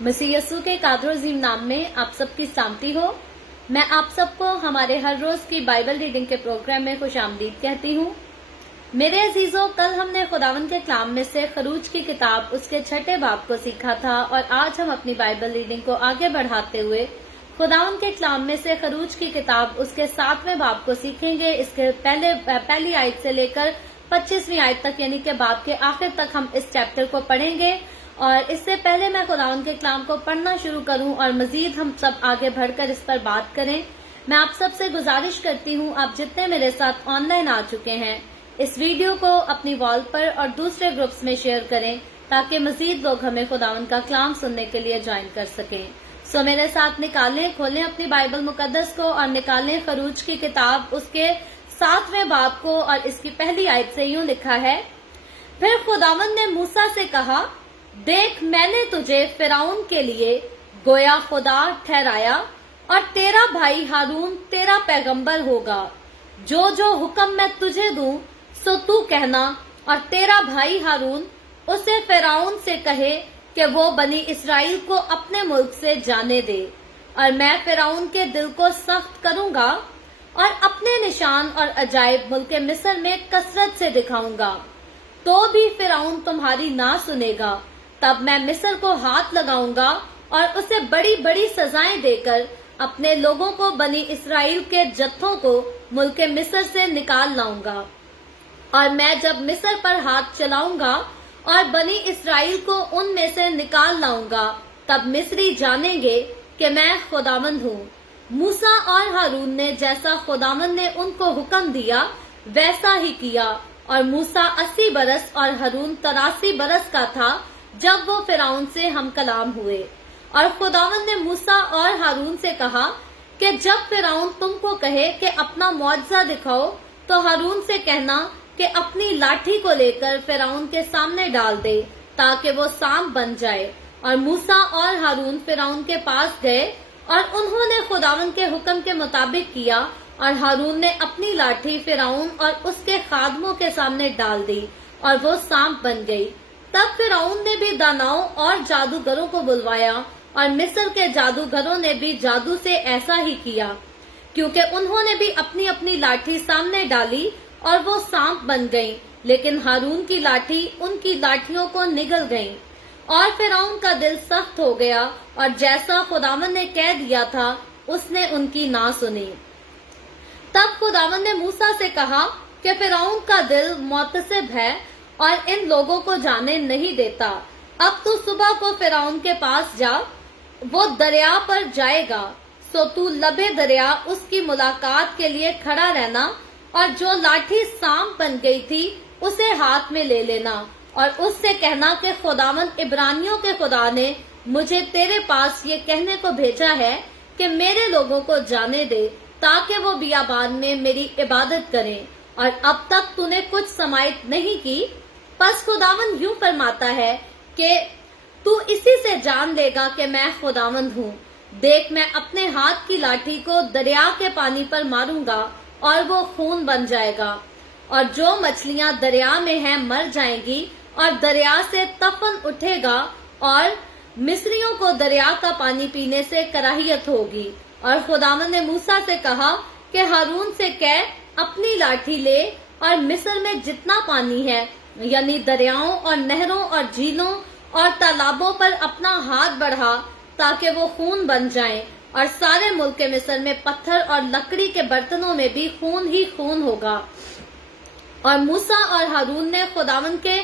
मसीह यस्सु के कादर अजीम नाम में आप सबकी सलामती हो। मैं आप सबको हमारे हर रोज की बाइबल रीडिंग के प्रोग्राम में खुशामदीद कहती हूँ। मेरे अजीजों, कल हमने खुदावंद के कलाम में से खरूज की किताब उसके 6 बाब को सीखा था और आज हम अपनी बाइबल रीडिंग को आगे बढ़ाते हुए खुदावंद के कलाम में से खरूज की किताब उसके 7वें बाब को सीखेंगे। इसके पहली आयत से लेकर 25वीं आयत तक यानी कि बाब के आखिर तक हम इस चैप्टर को पढ़ेंगे। और इससे पहले मैं खुदावंद के कलाम को पढ़ना शुरू करूं और मजीद हम सब आगे बढ़कर इस पर बात करें, मैं आप सबसे गुजारिश करती हूं, आप जितने मेरे साथ ऑनलाइन आ चुके हैं, इस वीडियो को अपनी वॉल पर और दूसरे ग्रुप्स में शेयर करें ताकि मजीद लोग हमें खुदावंद का कलाम सुनने के लिए ज्वाइन कर सकें। सो मेरे साथ खोलें अपनी बाइबल मुकद्दस को और निकालें खरूज की किताब उसके 7वें बाब को। और इसकी पहली आयत से यूं लिखा है, फिर खुदावंद ने मूसा से कहा, देख मैंने तुझे फिरौन के लिए गोया खुदा ठहराया और तेरा भाई हारून तेरा पैगंबर होगा। जो जो हुक्म मैं तुझे दूं सो तू कहना और तेरा भाई हारून उसे फिरौन से कहे कि वो बनी इस्राएल को अपने मुल्क से जाने दे। और मैं फिरौन के दिल को सख्त करूंगा और अपने निशान और अजायब मुल्क मिस्र में कसरत से दिखाऊंगा, तो भी फिरौन तुम्हारी ना सुनेगा। तब मैं मिस्र को हाथ लगाऊंगा और उसे बड़ी बड़ी सजाएं देकर अपने लोगों को बनी इस्राएल के जत्थों को मुल्क मिस्र से निकाल लाऊंगा। और मैं जब मिस्र पर हाथ चलाऊंगा और बनी इस्राएल को उनमें से निकाल लाऊंगा, तब मिस्री जानेंगे कि मैं खुदावंद हूँ। मूसा और हारून ने जैसा खुदावंद ने उनको हुक्म दिया वैसा ही किया। और मूसा 80 बरस और हारून 83 बरस का था जब वो फिरौन से हम कलाम हुए। और खुदावंद ने मूसा और हारून से कहा कि जब फिरौन तुमको कहे कि अपना मौजज़ा दिखाओ, तो हारून से कहना कि अपनी लाठी को लेकर फिरौन के सामने डाल दे ताकि वो सांप बन जाए। और मूसा और हारून फिरौन के पास गए और उन्होंने खुदावंद के हुक्म के मुताबिक किया। और हारून ने अपनी लाठी फिरौन और उसके खादमों के सामने डाल दी और वो सांप बन गई। तब फिरौन ने भी दानाओं और जादूगरों को बुलवाया और मिस्र के जादूगरों ने भी जादू से ऐसा ही किया, क्योंकि उन्होंने भी अपनी अपनी लाठी सामने डाली और वो सांप बन गई। लेकिन हारून की लाठी उनकी लाठियों को निगल गई। और फिरौन का दिल सख्त हो गया और जैसा खुदावंद ने कह दिया था उसने उनकी ना सुनी। तब खुदावंद ने मूसा से कहा कि फिरौन का दिल मुतसिब है और इन लोगों को जाने नहीं देता। अब तू सुबह को फिरौन के पास जा, वो दरिया पर जाएगा, सो तू लबे दरिया उसकी मुलाकात के लिए खड़ा रहना और जो लाठी सांप बन गई थी उसे हाथ में ले लेना और उससे कहना कि खुदावंद इब्रानियों के खुदा ने मुझे तेरे पास ये कहने को भेजा है कि मेरे लोगों को जाने दे ताकि वो बियाबान में मेरी इबादत करें। और अब तक तूने कुछ समायत नहीं की, बस खुदावंद यूं फरमाता है कि तू इसी से जान लेगा कि मैं खुदावंद हूँ। देख मैं अपने हाथ की लाठी को दरिया के पानी पर मारूंगा और वो खून बन जाएगा और जो मछलियां दरिया में हैं मर जाएंगी और दरिया से तफन उठेगा और मिस्रियों को दरिया का पानी पीने से कराहियत होगी। और खुदावंद ने मूसा से कहा कि हारून से कह अपनी लाठी ले और मिस्र में जितना पानी है यानी दरियाओं और नहरों और झीलों और तालाबों पर अपना हाथ बढ़ा ताकि वो खून बन जाएं और सारे मुल्क मिस्र में पत्थर और लकड़ी के बर्तनों में भी खून ही खून होगा। और मूसा और हारून ने खुदावंद के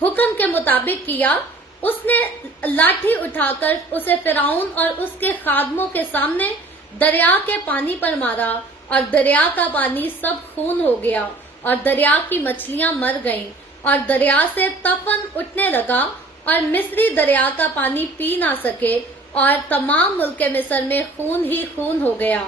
हुक्म के मुताबिक किया। उसने लाठी उठाकर उसे फिरौन और उसके खादमों के सामने दरिया के पानी पर मारा और दरिया का पानी सब खून हो गया और दरिया की मछलियां मर गईं और दरिया से तफन उठने लगा और मिस्री दरिया का पानी पी ना सके और तमाम मुल्क मिस्र में खून ही खून हो गया।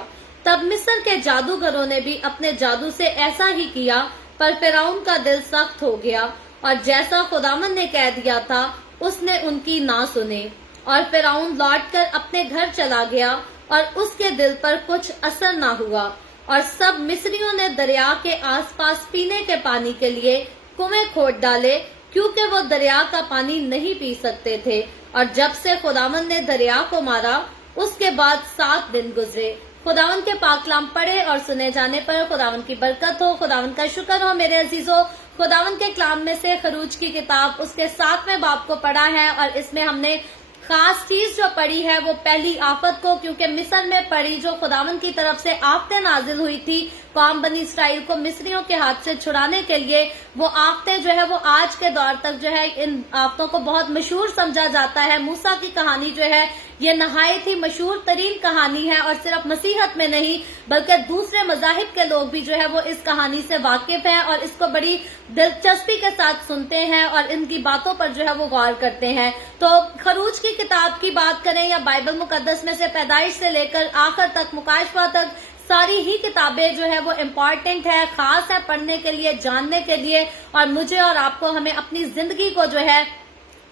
तब मिस्र के जादूगरों ने भी अपने जादू से ऐसा ही किया, पर फिरौन का दिल सख्त हो गया और जैसा खुदावंद ने कह दिया था उसने उनकी ना सुने। और फिरौन लौटकर अपने घर चला गया और उसके दिल पर कुछ असर ना हुआ। और सब मिस्रियों ने दरिया के आसपास पीने के पानी के लिए कुएं खोद डाले, क्योंकि वो दरिया का पानी नहीं पी सकते थे। और जब से खुदावंद ने दरिया को मारा उसके बाद 7 दिन गुजरे। खुदावंद के पाक कलाम पढ़े और सुने जाने पर खुदावंद की बरकत हो। खुदावंद का शुक्र हो मेरे अजीजों। खुदावंद के कलाम में से खरूज की किताब उसके 7वें बाब को पढ़ा है और इसमें हमने खास चीज जो पढ़ी है वो पहली आफत को, क्योंकि मिस्र में पड़ी जो खुदावंद की तरफ से आफतें नाजिल हुई थी कौम बनी इसराइल को मिस्रियों के हाथ से छुड़ाने के लिए, वो आफतें जो है वो आज के दौर तक जो है इन आफतों को बहुत मशहूर समझा जाता है। मूसा की कहानी जो है ये नहायत ही मशहूर तरीन कहानी है और सिर्फ मसीहत में नहीं बल्कि दूसरे मजाहिब के लोग भी जो है वो इस कहानी से वाकिफ हैं और इसको बड़ी दिलचस्पी के साथ सुनते हैं और इनकी बातों पर जो है वो गौर करते हैं। तो खरूज की किताब की बात करें या बाइबल मुकद्दस में से पैदाइश से लेकर आखिर तक मुकाशफा तक सारी ही किताबें जो है वो इम्पोर्टेंट है, खास है पढ़ने के लिए, जानने के लिए। और मुझे और आपको हमें अपनी जिंदगी को जो है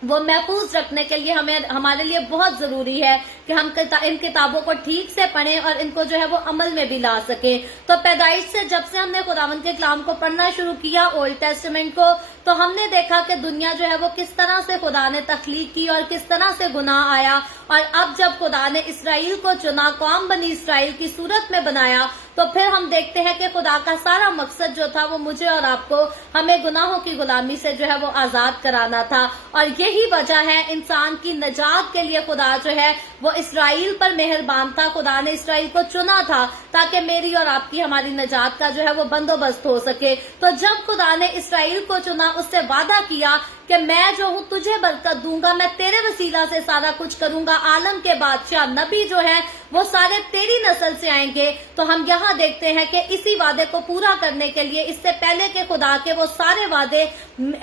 वो महफूज रखने के लिए हमारे लिए बहुत जरूरी है कि हम इन किताबों को ठीक से पढ़ें और इनको जो है वो अमल में भी ला सकें। तो पैदाइश से जब से हमने खुदावंद के कलाम को पढ़ना शुरू किया, ओल्ड टेस्टामेंट को, तो हमने देखा कि दुनिया जो है वो किस तरह से खुदा ने तख्लीक की और किस तरह से गुनाह आया। और अब जब खुदा ने इसराइल को चुना, कौम बनी इसराइल की सूरत में बनाया, तो फिर हम देखते हैं कि खुदा का सारा मकसद जो था वो मुझे और आपको हमें गुनाहों की गुलामी से जो है वो आजाद कराना था। और यही वजह है इंसान की नजात के लिए खुदा जो है वो इसराइल पर मेहरबान था। खुदा ने इसराइल को चुना था ताकि मेरी और आपकी हमारी नजात का जो है वो बंदोबस्त हो सके। तो जब खुदा ने इसराइल को चुना, उससे वादा किया कि मैं जो हूँ तुझे बरकत दूंगा, मैं तेरे वसीला से सारा कुछ करूंगा, आलम के बादशाह नबी जो है वो सारे तेरी नस्ल से आएंगे। तो हम यहाँ देखते हैं कि इसी वादे को पूरा करने के लिए इससे पहले के खुदा के वो सारे वादे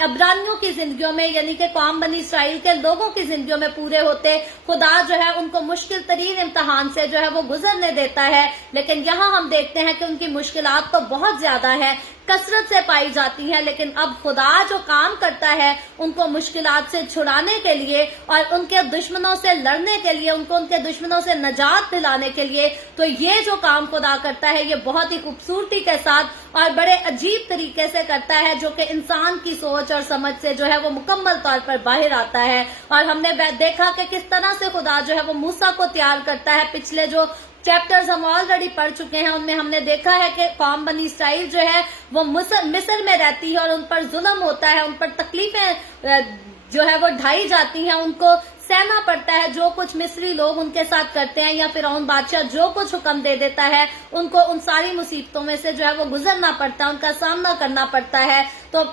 अब्रानियों की जिंदगियों में यानी कि कौम बनी इसराइल के लोगों की जिंदगियों में पूरे होते, खुदा जो है उनको मुश्किल तरीन इम्तहान से जो है वो गुजरने देता है। लेकिन यहाँ हम देखते हैं कि उनकी मुश्किलात तो बहुत ज्यादा है, कसरत से पाई जाती है, लेकिन अब खुदा जो काम करता है उनको मुश्किलात से छुड़ाने के लिए और उनके दुश्मनों से लड़ने के लिए, उनको उनके दुश्मनों से नजात दिलाने के लिए, तो ये जो काम खुदा करता है ये बहुत ही खूबसूरती के साथ और बड़े अजीब तरीके से करता है, जो कि इंसान की सोच और समझ से जो है वो मुकम्मल तौर पर बाहर आता है। और हमने देखा कि किस तरह से खुदा जो है वो मूसा को तैयार करता है। पिछले जो चैप्टर्स हम ऑलरेडी पढ़ चुके हैं उनमें हमने देखा है कि कौम बनी इसराइल जो है वो मिस्र में रहती है और उन पर जुल्म होता है, उन पर तकलीफें जो है वो ढाई जाती हैं, उनको सहना पड़ता है। जो कुछ मिस्री लोग उनके साथ करते हैं या फिरौन बादशाह जो कुछ हुक्म दे देता है उनको उन सारी मुसीबतों में से जो है वो गुजरना पड़ता है, उनका सामना करना पड़ता है। तो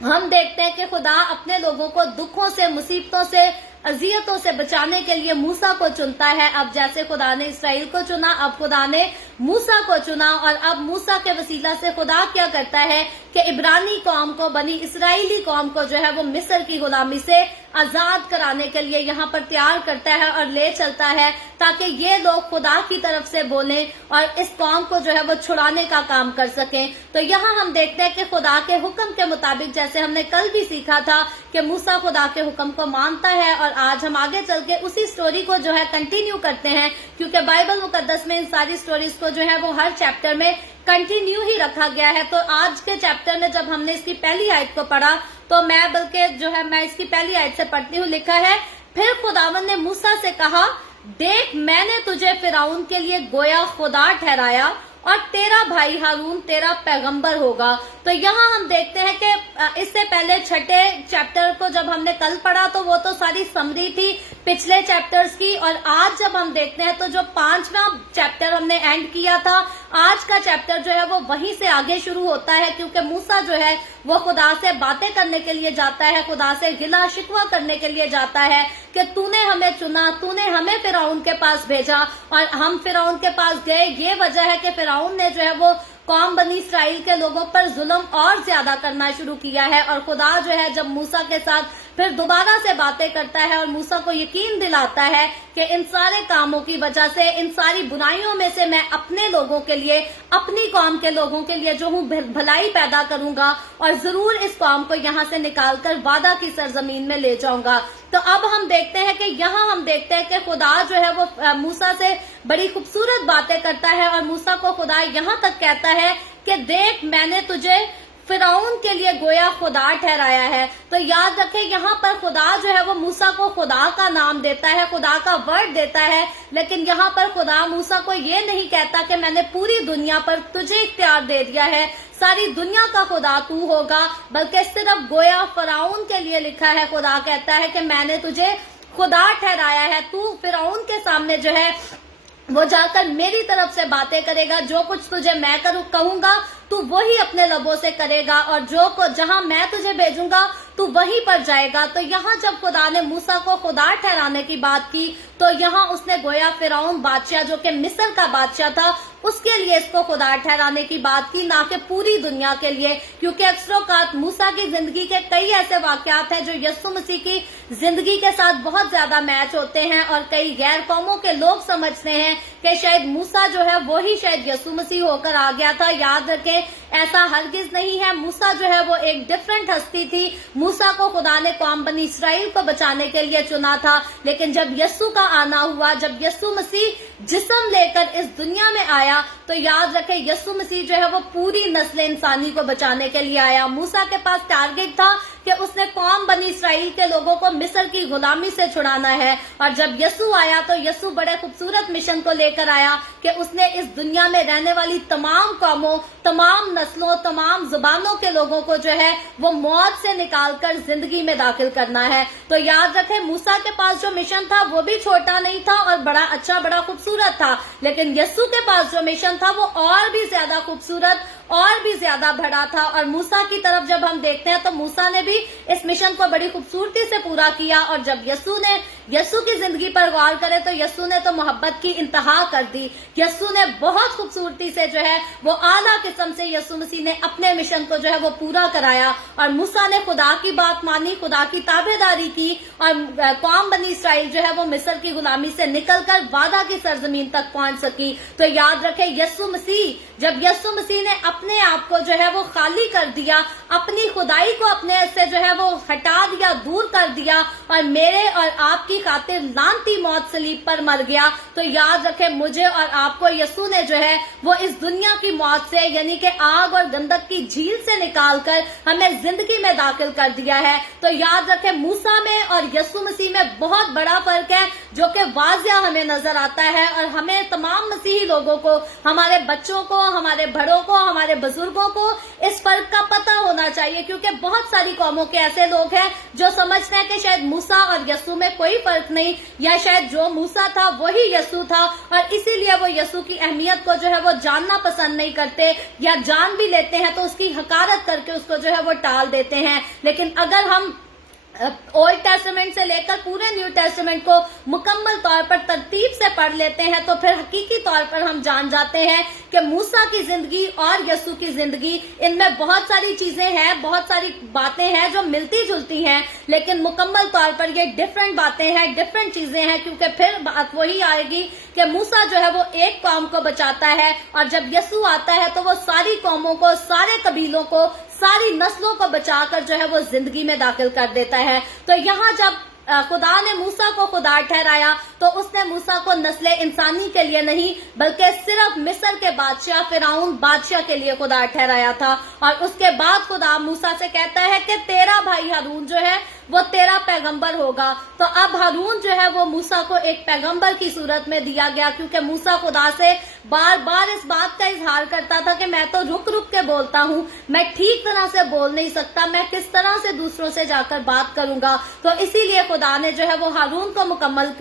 हम देखते हैं कि खुदा अपने लोगों को दुखों से, मुसीबतों से, अजियतों से बचाने के लिए मूसा को चुनता है। अब जैसे खुदा ने इसराइल को चुना, अब खुदा ने मूसा को चुना और अब मूसा के वसीला से खुदा क्या करता है कि इब्रानी कौम को, बनी इसराइली कौम को जो है वो मिस्र की गुलामी से आजाद कराने के लिए यहाँ पर तैयार करता है और ले चलता है ताकि ये लोग खुदा की तरफ से बोलें और इस कौम को जो है वो छुड़ाने का काम कर सकें। तो यहाँ हम देखते हैं कि खुदा के हुक्म के मुताबिक, जैसे हमने कल भी सीखा था कि मूसा खुदा के हुक्म को मानता है, और आज हम आगे चल के उसी स्टोरी को जो है कंटिन्यू करते हैं, क्योंकि बाइबल मुकद्दस में इन सारी स्टोरीज को जो है वो हर चैप्टर में कंटिन्यू ही रखा गया है। तो आज के चैप्टर में जब हमने इसकी पहली आयत को पढ़ा तो मैं इसकी पहली आयत से पढ़ती हूँ। लिखा है, फिर खुदावंद ने मूसा से कहा, देख मैंने तुझे फिरौन के लिए गोया खुदा ठहराया और तेरा भाई हारून तेरा पैगंबर होगा। तो यहाँ हम देखते हैं कि इससे पहले छठे चैप्टर को जब हमने कल पढ़ा तो वो तो सारी समरी थी पिछले चैप्टर्स की, और आज जब हम देखते हैं तो जो 5वां चैप्टर हमने एंड किया था, आज का चैप्टर जो है वो वहीं से आगे शुरू होता है, क्योंकि मूसा जो है वो खुदा से बातें करने के लिए जाता है, खुदा से गिला शिकवा करने के लिए जाता है कि तूने हमें चुना, तूने हमें फिरौन के पास भेजा और हम फिरौन के पास गए। ये वजह है कि फिरौन ने जो है वो कौम बनी इसराइल के लोगों पर जुल्म और ज्यादा करना शुरू किया है। और खुदा जो है जब मूसा के साथ फिर दोबारा से बातें करता है और मूसा को यकीन दिलाता है कि इन सारे कामों की वजह से, इन सारी बुराइयों में से मैं अपने लोगों के लिए, अपनी कौम के लोगों के लिए जो हूँ भलाई पैदा करूंगा और जरूर इस कौम को यहाँ से निकालकर वादा की सरजमीन में ले जाऊंगा। तो अब हम देखते हैं कि यहाँ हम देखते हैं कि खुदा जो है वो मूसा से बड़ी खूबसूरत बातें करता है और मूसा को खुदा यहाँ तक कहता है कि देख मैंने तुझे फिरौन के लिए गोया खुदा ठहराया है। तो याद रखें, यहाँ पर खुदा जो है वो मूसा को खुदा का नाम देता है, खुदा का वर्ड देता है, लेकिन यहाँ पर खुदा मूसा को ये नहीं कहता कि मैंने पूरी दुनिया पर तुझे इख्तियार दे दिया है, सारी दुनिया का खुदा तू होगा, बल्कि सिर्फ गोया फिरौन के लिए लिखा है। खुदा कहता है कि मैंने तुझे खुदा ठहराया है, तू फिरौन के सामने जो है वो जाकर मेरी तरफ से बातें करेगा, जो कुछ तुझे मैं कहूंगा तू वही अपने लबों से करेगा, और जहां मैं तुझे भेजूंगा तू वहीं पर जाएगा। तो यहाँ जब खुदा ने मूसा को खुदा ठहराने की बात की, तो यहाँ उसने गोया फिरौन बादशाह जो कि मिस्र का बादशाह था उसके लिए इसको खुदा ठहराने की बात की, ना कि पूरी दुनिया के लिए। क्योंकि अक्सरोकात मूसा की जिंदगी के कई ऐसे वाकयात हैं जो यीशु मसीह की जिंदगी के साथ बहुत ज्यादा मैच होते हैं, और कई गैर कौमों के लोग समझते हैं कि शायद मूसा जो है वो ही शायद यीशु मसीह होकर आ गया था। याद रखें, ऐसा हरगिज नहीं है। मूसा जो है वो एक डिफरेंट हस्ती थी। मूसा को खुदा ने कौम बनी इसराइल को बचाने के लिए चुना था, लेकिन जब यीशु का आना हुआ, जब यीशु मसीह जिस्म लेकर इस दुनिया में आया, तो याद रखें यीशु मसीह जो है वो पूरी नस्ल इंसानी को बचाने के लिए आया। मूसा के पास टारगेट था कि उसने कौम बनी इसराइल के लोगों को मिस्र की गुलामी से छुड़ाना है, और जब यीशु आया तो यीशु बड़े खूबसूरत मिशन को लेकर आया कि उसने इस दुनिया में रहने वाली तमाम कौमों, तमाम नस्लों, तमाम जुबानों के लोगों को जो है वो मौत से निकालकर जिंदगी में दाखिल करना है। तो याद रखें, मूसा के पास जो मिशन था वो भी छोटा नहीं था और बड़ा अच्छा, बड़ा खूबसूरत था, लेकिन यीशु के पास जो मिशन था वो और भी ज्यादा खूबसूरत और भी ज्यादा बड़ा था। और मूसा की तरफ जब हम देखते हैं तो मूसा ने भी इस मिशन को बड़ी खूबसूरती से पूरा किया, और जब यीशु की जिंदगी पर गौर करें तो यीशु ने तो मोहब्बत की इंतहा कर दी। यीशु ने बहुत खूबसूरती से जो है वो आला किस्म से यीशु मसीह ने अपने मिशन को जो है वो पूरा कराया, और मूसा ने खुदा की बात मानी, खुदा की ताबेदारी की, और कौम बनी इसराइल जो है वो मिस्र की गुलामी से निकलकर वादा की सरजमीन तक पहुंच सकी। तो याद रखें, जब यीशु मसीह ने अपने आप को जो है वो खाली कर दिया, अपनी खुदाई को अपने से जो है वो हटा दिया, दूर कर दिया, और मेरे और आपकी खातिर लानती मौत सलीब पर मर गया, तो याद रखें मुझे और आपको यीशु ने जो है वो इस दुनिया की मौत से, यानी कि आग और गंधक की झील से निकालकर हमें जिंदगी में दाखिल कर दिया है। तो याद रखें, मूसा में और यीशु मसीह में बहुत बड़ा फर्क है, जो कि वाजिया हमें नजर आता है, और हमें तमाम मसीही लोगों को, हमारे बच्चों को, हमारे बड़ों को, हमारे बुजुर्गों को इस फर्क का पता होना चाहिए। क्योंकि बहुत सारी कौमों के ऐसे लोग हैं जो समझते हैं कि शायद मूसा और यीशु में कोई फर्क नहीं, या शायद जो मूसा था वही यीशु था, और इसीलिए वो यीशु की अहमियत को जो है वो जानना पसंद नहीं करते, या जान भी लेते हैं तो उसकी हकारत करके उसको जो है वो टाल देते हैं। लेकिन अगर हम ओल्ड टेस्टामेंट से लेकर पूरे न्यू टेस्टामेंट को मुकम्मल तौर पर तरतीब से पढ़ लेते हैं, तो फिर हकीकी तौर पर हम जान जाते हैं कि मूसा की जिंदगी और यीशु की जिंदगी, इनमें बहुत सारी चीजें हैं, बहुत सारी बातें हैं जो मिलती जुलती हैं, लेकिन मुकम्मल तौर पर ये डिफरेंट बातें हैं, डिफरेंट चीजें हैं। क्योंकि फिर बात वही आएगी कि मूसा जो है वो एक कौम को बचाता है, और जब यीशु आता है तो वो सारी कौमों को, सारे कबीलों को, सारी नस्लों को बचाकर जो है वो जिंदगी में दाखिल कर देता है। तो यहाँ जब खुदा ने मूसा को खुदा ठहराया, तो उसने मूसा को नस्ल इंसानी के लिए नहीं, बल्कि सिर्फ मिस्र के बादशाह फिरौन बादशाह के लिए खुदा ठहराया था। और उसके बाद खुदा मूसा से कहता है कि तेरा भाई हारून जो है वो तेरा पैगंबर होगा। तो अब हारून जो है वो मूसा को एक पैगंबर की सूरत में दिया गया, क्योंकि मूसा खुदा से बार बार इस बात का इजहार करता था कि मैं तो रुक रुक के बोलता हूँ, मैं ठीक तरह से बोल नहीं सकता, मैं किस तरह से दूसरों से जाकर बात करूंगा। तो इसीलिए खुदा ने जो है वो हारून को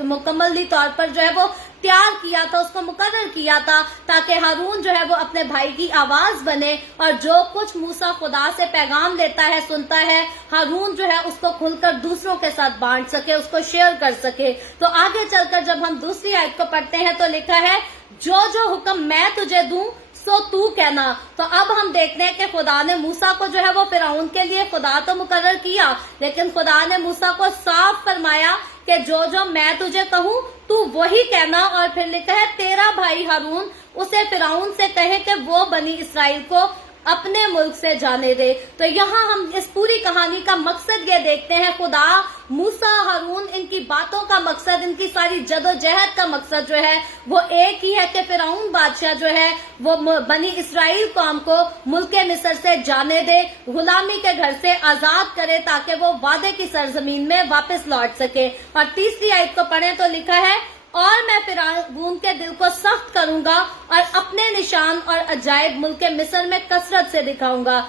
मुकम्मली तौर पर जो है वो तैयार किया था, उसको मुकर्रर किया था, ताकि हारून जो है वो अपने भाई की आवाज बने, और जो कुछ मूसा खुदा से पैगाम लेता है, सुनता है, हारून जो है उसको खुलकर दूसरों के साथ बांट सके, उसको शेयर कर सके। तो आगे चलकर जब हम दूसरी आयत को पढ़ते हैं तो लिखा है, जो जो हुक्म मैं तुझे दूं सो तू कहना। तो अब हम देखते हैं कि खुदा ने मूसा को जो है वो फिरौन के लिए खुदा तो मुकर्रर किया, लेकिन खुदा ने मूसा को साफ फरमाया कि जो जो मैं तुझे कहूँ तू वही कहना। और फिर लिखा है, तेरा भाई हारून उसे फिरौन से कहे कि वो बनी इसराइल को अपने मुल्क से जाने दे। तो यहाँ हम इस पूरी कहानी का मकसद ये देखते हैं, खुदा मूसा हारून इनकी बातों का मकसद, इनकी सारी जदोजहद का मकसद जो है वो एक ही है कि फिरौन बादशाह जो है वो बनी इसराइल कौम को मुल्क मिस्र से जाने दे, गुलामी के घर से आजाद करे ताकि वो वादे की सरजमीन में वापस लौट सके। और तीसरी आयत को पढ़ें तो लिखा है, और मैं फिरौन के दिल को सख्त करूंगा और अपने निशान और अजायब मुल्क मिस्र में कसरत से दिखाऊंगा।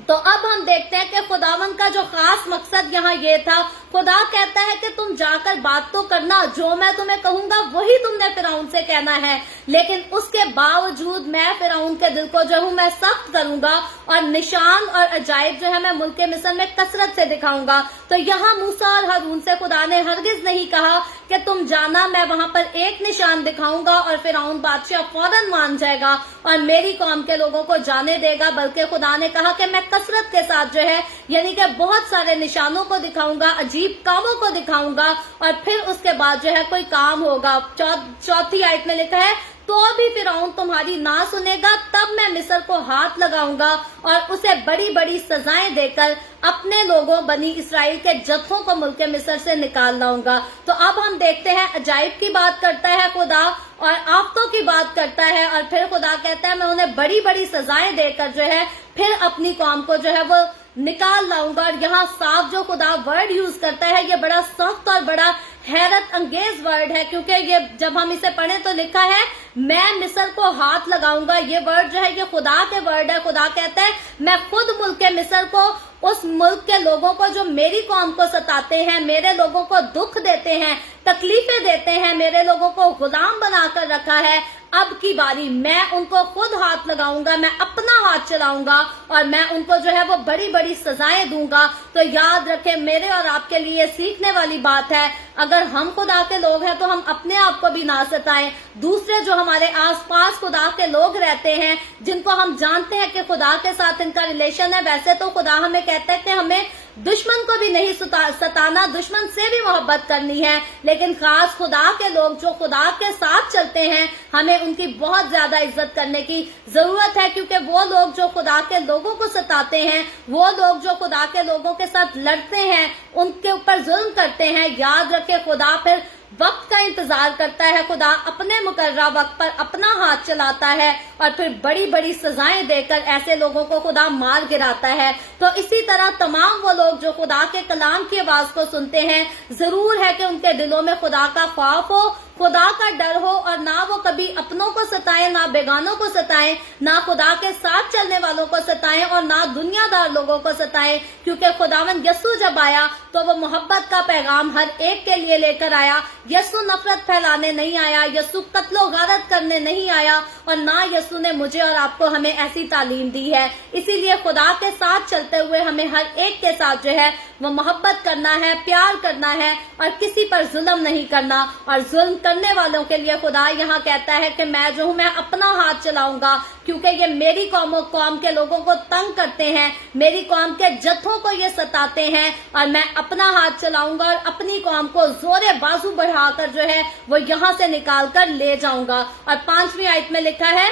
तो अब हम देखते हैं कि खुदावन का जो खास मकसद यहाँ ये था, खुदा कहता है कि तुम जाकर बात तो करना, जो मैं तुम्हें कहूंगा वही तुमने फिरौन से कहना है, लेकिन उसके बावजूद मैं फिरौन के दिल को जो हूँ मैं सख्त करूंगा और निशान और अजायब जो है मैं मुल्क मिस्र में कसरत से दिखाऊंगा। तो यहाँ मूसा और हारून से खुदा ने हरगिज नहीं कहा कि तुम जाना, मैं वहां पर एक निशान दिखाऊंगा और फिरौन बादशाह फौरन मान जाएगा और मेरी कौम के लोगों को जाने देगा, बल्कि खुदा ने कहा कि मैं कसरत के साथ जो है यानी कि बहुत सारे निशानों को दिखाऊंगा, अजीब कामों को दिखाऊंगा और फिर उसके बाद जो है कोई काम होगा। चौथी आयत में लिखा है, तो भी फिरौन तुम्हारी ना सुनेगा, तब मैं मिस्र को हाथ लगाऊंगा और उसे बड़ी बड़ी सजाएं देकर अपने लोगों बनी इसराइल के जत्थों को मुल्क मिस्र से निकाल लाऊंगा। तो अब हम देखते हैं अजायब की बात करता है खुदा और आफतों की बात करता है और फिर खुदा कहता है मैं उन्हें बड़ी बड़ी सजाएं देकर जो है फिर अपनी कौम को जो है वो निकाल लाऊंगा। और यहाँ साफ जो खुदा वर्ड यूज करता है ये बड़ा सख्त और बड़ा हैरत अंगेज वर्ड है, क्योंकि ये जब हम इसे पढ़ें तो लिखा है मैं मिस्र को हाथ लगाऊंगा। ये वर्ड जो है ये खुदा के वर्ड है। खुदा कहता है मैं खुद मुल्क मिस्र को, उस मुल्क के लोगों को जो मेरी कौम को सताते हैं, मेरे लोगों को दुख देते हैं, तकलीफें देते हैं, मेरे लोगों को गुलाम बनाकर रखा है, अब की बारी मैं उनको खुद हाथ लगाऊंगा, मैं अपना हाथ चलाऊंगा और मैं उनको जो है वो बड़ी बड़ी सजाएं दूंगा। तो याद रखें, मेरे और आपके लिए सीखने वाली बात है, अगर हम खुदा के लोग हैं तो हम अपने आप को भी ना सताएं। दूसरे जो हमारे आसपास खुदा के लोग रहते हैं, जिनको हम जानते हैं कि खुदा के साथ इनका रिलेशन है, वैसे तो खुदा हमें कहते हैं कि हमें दुश्मन को भी नहीं सताना, दुश्मन से भी मोहब्बत करनी है, लेकिन खास खुदा के लोग जो खुदा के साथ चलते हैं हमें उनकी बहुत ज्यादा इज्जत करने की जरूरत है, क्योंकि वो लोग जो खुदा के लोगों को सताते हैं, वो लोग जो खुदा के लोगों के साथ लड़ते हैं, उनके ऊपर जुल्म करते हैं, याद रखे खुदा फिर वक्त का इंतजार करता है। खुदा अपने मुकर्रा वक्त पर अपना हाथ चलाता है और फिर बड़ी बड़ी सजाएं देकर ऐसे लोगों को खुदा मार गिराता है। तो इसी तरह तमाम वो लोग जो खुदा के कलाम की आवाज को सुनते हैं, जरूर है कि उनके दिलों में खुदा का खौफ हो, खुदा का डर हो और ना वो कभी अपनों को सताएं, ना बेगानों को सताएं, ना खुदा के साथ चलने वालों को सताएं और ना दुनियादार लोगों को सताएं, क्योंकि खुदावन यस्सु जब आया तो वो मोहब्बत का पैगाम हर एक के लिए लेकर आया। यस्सु नफरत फैलाने नहीं आया, यस्सु कत्लो गारत करने नहीं आया और ना यस्सु ने मुझे और आपको हमें ऐसी तालीम दी है। इसीलिए खुदा के साथ चलते हुए हमें हर एक के साथ जो है वो मोहब्बत करना है, प्यार करना है और किसी पर जुल्म नहीं करना। और जुल्म करने वालों के लिए खुदा यहाँ कहता है कि मैं जो हूँ मैं अपना हाथ चलाऊंगा, क्योंकि ये मेरी कौम के लोगों को तंग करते हैं, मेरी कौम के जत्थों को ये सताते हैं और मैं अपना हाथ चलाऊंगा और अपनी कौम को जोरे बाजू बढ़ाकर जो है वो यहाँ से निकाल कर ले जाऊंगा। और 5वीं आयत में लिखा है,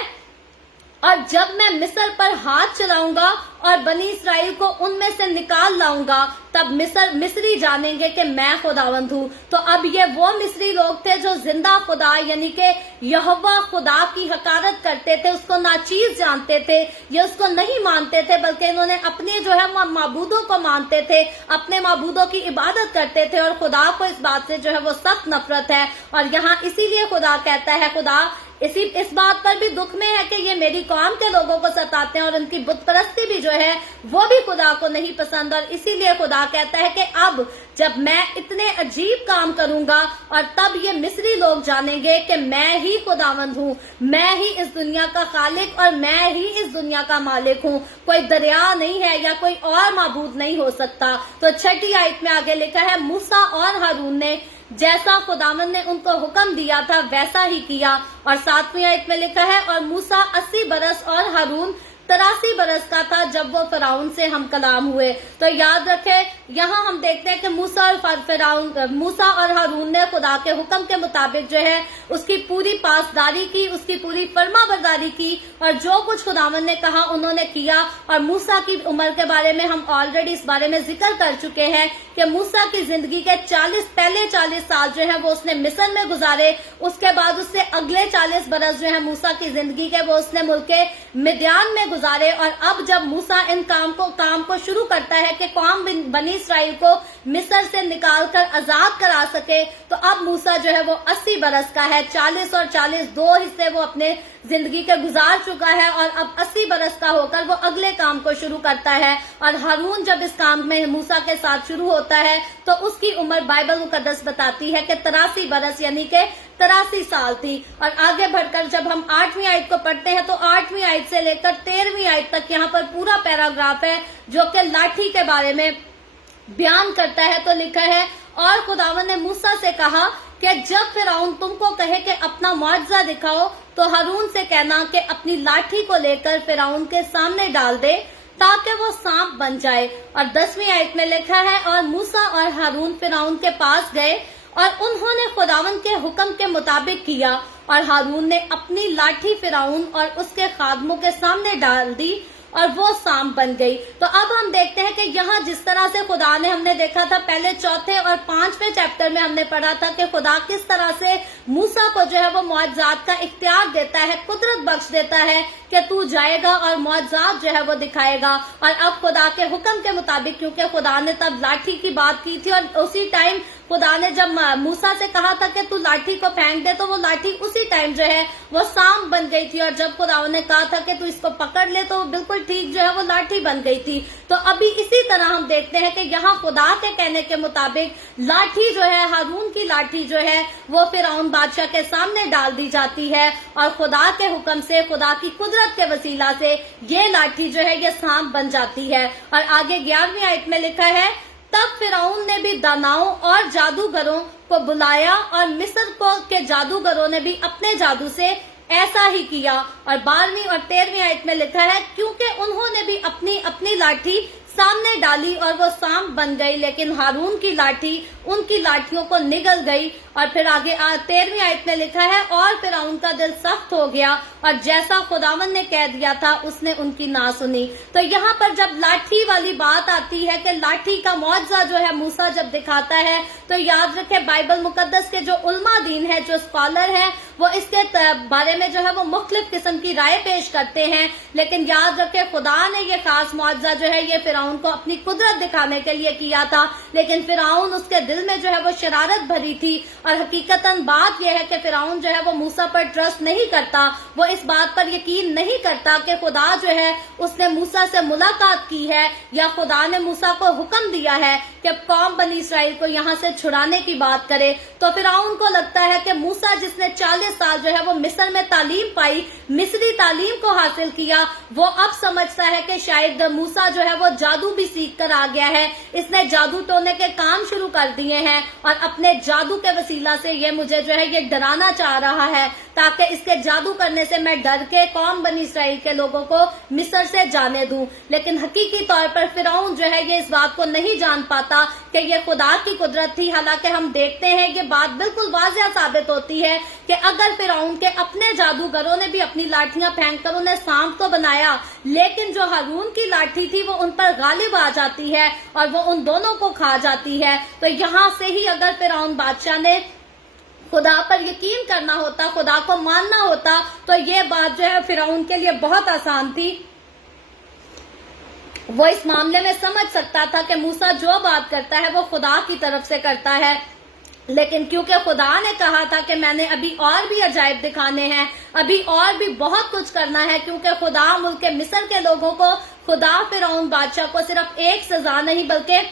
और जब मैं मिस्र पर हाथ चलाऊंगा और बनी इसराइल को उनमें से निकाल लाऊंगा, तब मिस्री जानेंगे कि मैं खुदावंद हूँ। तो अब ये वो मिस्री लोग थे जो जिंदा खुदा यानी कि यहोवा खुदा की हकारत करते थे, उसको नाचीज जानते थे, ये उसको नहीं मानते थे, बल्कि इन्होंने अपने जो है माबूदों को मानते थे, अपने माबूदों की इबादत करते थे और खुदा को इस बात से जो है वो सख्त नफरत है। और यहाँ इसीलिए खुदा कहता है, खुदा इस बात पर भी दुख में है कि ये मेरी कौम के लोगों को सताते हैं और उनकी बुत परस्ती भी जो है वो भी खुदा को नहीं पसंद। और इसीलिए खुदा कहता है कि अब जब मैं इतने अजीब काम करूंगा और तब ये मिस्री लोग जानेंगे कि मैं ही खुदावंद हूँ, मैं ही इस दुनिया का खालिक और मैं ही इस दुनिया का मालिक हूँ, कोई दरिया नहीं है या कोई और माबूद नहीं हो सकता। तो 6ठी आयत में आगे लिखा है, मूसा और हारून ने जैसा खुदावंद ने उनको हुक्म दिया था वैसा ही किया। और 7वीं आयत में लिखा है, और मूसा 80 बरस और हारून 83 बरस का था जब वो फिरौन से हम कलाम हुए। तो याद रखें, यहाँ हम देखते हैं कि मूसा और हारून ने खुदा के हुक्म के मुताबिक जो है उसकी पूरी पासदारी की, उसकी पूरी फर्माबरदारी की, और जो कुछ खुदावन ने कहा उन्होंने किया। और मूसा की उम्र के बारे में हम ऑलरेडी इस बारे में जिक्र कर चुके हैं कि मूसा की जिंदगी के पहले 40 साल जो है वो उसने मिस्र में गुजारे। उसके बाद उससे अगले 40 बरस जो है मूसा की जिंदगी के वो उसने मुल्के मिद्यान में गुजारे। और अब जब मूसा इन काम को शुरू करता है कि कौम बनी इसराइल को मिस्र से निकाल कर आजाद करा सके, तो अब मूसा जो है वो 80 बरस का है। 40 और 40 दो हिस्से वो अपने जिंदगी के गुजार चुका है, और अब 80 बरस का होकर वो अगले काम को शुरू करता है। और हारून जब इस काम में मूसा के साथ शुरू होता है तो उसकी उम्र बाइबल मुकद्दस बताती है कि 83 बरस यानी कि 83 साल थी। और आगे बढ़कर जब हम 8वीं आयत को पढ़ते हैं तो 8वीं आयत से लेकर 13वीं आयत तक यहाँ पर पूरा पैराग्राफ है जो कि लाठी के बारे में बयान करता है। तो लिखा है, और खुदावन ने मूसा से कहा कि जब फिरौन तुमको कहे कि अपना मुआजिजा दिखाओ, तो हारून से कहना कि अपनी लाठी को लेकर फिरौन के सामने डाल दे ताकि वो सांप बन जाए। और 10वीं आयत में लिखा है, और मूसा और हारून फिरौन के पास गए और उन्होंने खुदावन के हुक्म के मुताबिक किया, और हारून ने अपनी लाठी फिरौन और उसके खादमों के सामने डाल दी और वो सांप बन गई। तो अब हम देखते हैं कि यहाँ जिस तरह से खुदा ने, हमने देखा था पहले 4थे और 5वें चैप्टर में हमने पढ़ा था कि खुदा किस तरह से मूसा को जो है वो मुआजिजात का इख्तियार देता है, कुदरत बख्श देता है कि तू जाएगा और मुआजिजात जो है वो दिखाएगा। और अब खुदा के हुक्म के मुताबिक, क्योंकि खुदा ने तब लाठी की बात की थी और उसी टाइम खुदा ने जब मूसा से कहा था कि तू लाठी को फेंक दे, तो वो लाठी उसी टाइम जो है वो सांप बन गई थी। और जब खुदा ने कहा था कि तू इसको पकड़ ले, तो बिल्कुल ठीक जो है वो लाठी बन गई थी। तो अभी इसी तरह हम देखते हैं कि यहाँ खुदा के कहने के मुताबिक लाठी जो है, हारून की लाठी जो है वो फिरौन बादशाह के सामने डाल दी जाती है, और खुदा के हुक्म से, खुदा की कुदरत के वसीला से ये लाठी जो है ये सांप बन जाती है। और आगे 11वीं आयत में लिखा है, तब फिरौन ने भी दानाओं और जादूगरों को बुलाया, और मिस्र के जादूगरों ने भी अपने जादू से ऐसा ही किया। और 12वीं और 13वीं आयत में लिखा है, क्योंकि उन्होंने भी अपनी अपनी लाठी सामने डाली और वो सांप बन गई, लेकिन हारून की लाठी उनकी लाठियों को निगल गई। और फिर आगे 13वीं आयत में लिखा है, और फिरौन का दिल सख्त हो गया और जैसा खुदावन ने कह दिया था उसने उनकी ना सुनी। तो यहाँ पर जब लाठी वाली बात आती है कि लाठी का मुआजिजा जो है मूसा जब दिखाता है, तो याद रखे बाइबल मुकद्दस के जो उलमा दीन है, जो स्कॉलर हैं, वो इसके बारे में जो है वो मुख्तलिफ किस्म की राय पेश करते हैं। लेकिन याद रखे खुदा ने ये खास मुआजिजा जो है ये फिरौन को अपनी कुदरत दिखाने के लिए किया था, लेकिन फिरौन उसके दिल में जो है वो शरारत भरी थी। और हकीकतन बात यह है कि फिरौन जो है वो मूसा पर ट्रस्ट नहीं करता, वो इस बात पर यकीन नहीं करता कि खुदा जो है उसने मूसा से मुलाकात की है, या खुदा ने मूसा को हुक्म दिया है कि कौम बनी इसराइल को यहाँ से छुड़ाने की बात करे। तो फिरौन को लगता है कि मूसा जिसने 40 साल जो है वो मिस्र में तालीम पाई, मिस्री तालीम को हासिल किया, वो अब समझता है कि शायद मूसा जो है वो जादू भी सीख कर आ गया है, इसने जादू टोने के काम शुरू कर दिए हैं, और अपने जादू के वसीला से ये मुझे जो है ये डराना चाह रहा है, ताकि इसके जादू करने से मैं डर के कौम बनी इसराइल के लोगों को मिस्र से जाने दूं। लेकिन हकीकी तौर पर फिरौन जो है ये इस बात को नहीं जान पाता कि ये खुदा की कुदरत थी। हालांकि हम देखते हैं ये बात बिल्कुल वाज़िया साबित होती है कि अगर फिरौन के अपने जादूगरों ने भी अपनी लाठियां फेंक कर उन्हें सांप तो बनाया, लेकिन जो हारून की लाठी थी वो उन पर गालिब आ जाती है और वो उन दोनों को खा जाती है। तो यहाँ से ही अगर फिरौन बादशाह ने खुदा पर यकीन करना होता, खुदा को मानना होता, तो ये बात जो है फिरौन के लिए बहुत आसान थी। वो इस मामले में समझ सकता था कि मूसा जो बात करता है वो खुदा की तरफ से करता है, लेकिन क्योंकि खुदा ने कहा था कि मैंने अभी और भी अजायब दिखाने हैं, अभी और भी बहुत कुछ करना है, क्योंकि खुदा मुल्क मिस्र के लोगों को, खुदा फिरौन बादशाह को सिर्फ एक सजा नहीं बल्कि